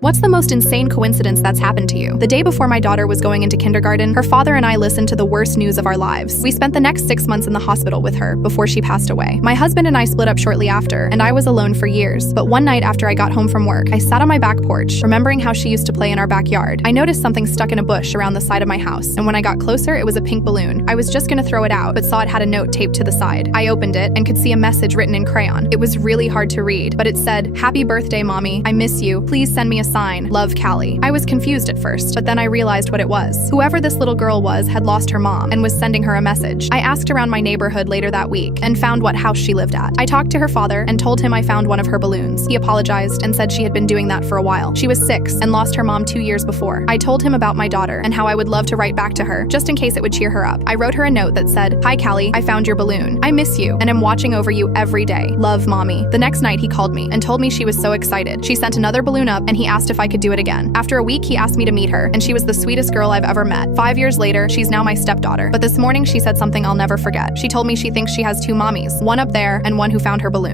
What's the most insane coincidence that's happened to you? The day before my daughter was going into kindergarten, her father and I listened to the worst news of our lives. We spent the next 6 months in the hospital with her before she passed away. My husband and I split up shortly after, and I was alone for years. But one night after I got home from work, I sat on my back porch, remembering how she used to play in our backyard. I noticed something stuck in a bush around the side of my house, and when I got closer, it was a pink balloon. I was just gonna throw it out, but saw it had a note taped to the side. I opened it and could see a message written in crayon. It was really hard to read, but it said, "Happy birthday, Mommy. I miss you. Please send me a sign. Love, Callie." I was confused at first, but then I realized what it was. Whoever this little girl was had lost her mom and was sending her a message. I asked around my neighborhood later that week and found what house she lived at. I talked to her father and told him I found one of her balloons. He apologized and said she had been doing that for a while. She was 6 and lost her mom 2 years before. I told him about my daughter and how I would love to write back to her, just in case it would cheer her up. I wrote her a note that said, "Hi Callie, I found your balloon. I miss you and am watching over you every day. Love, Mommy." The next night he called me and told me she was so excited. She sent another balloon up and he asked if I could do it again. After a week, he asked me to meet her, and she was the sweetest girl I've ever met. 5 years later, she's now my stepdaughter. But this morning she said something I'll never forget. She told me she thinks she has 2 mommies, one up there and one who found her balloon.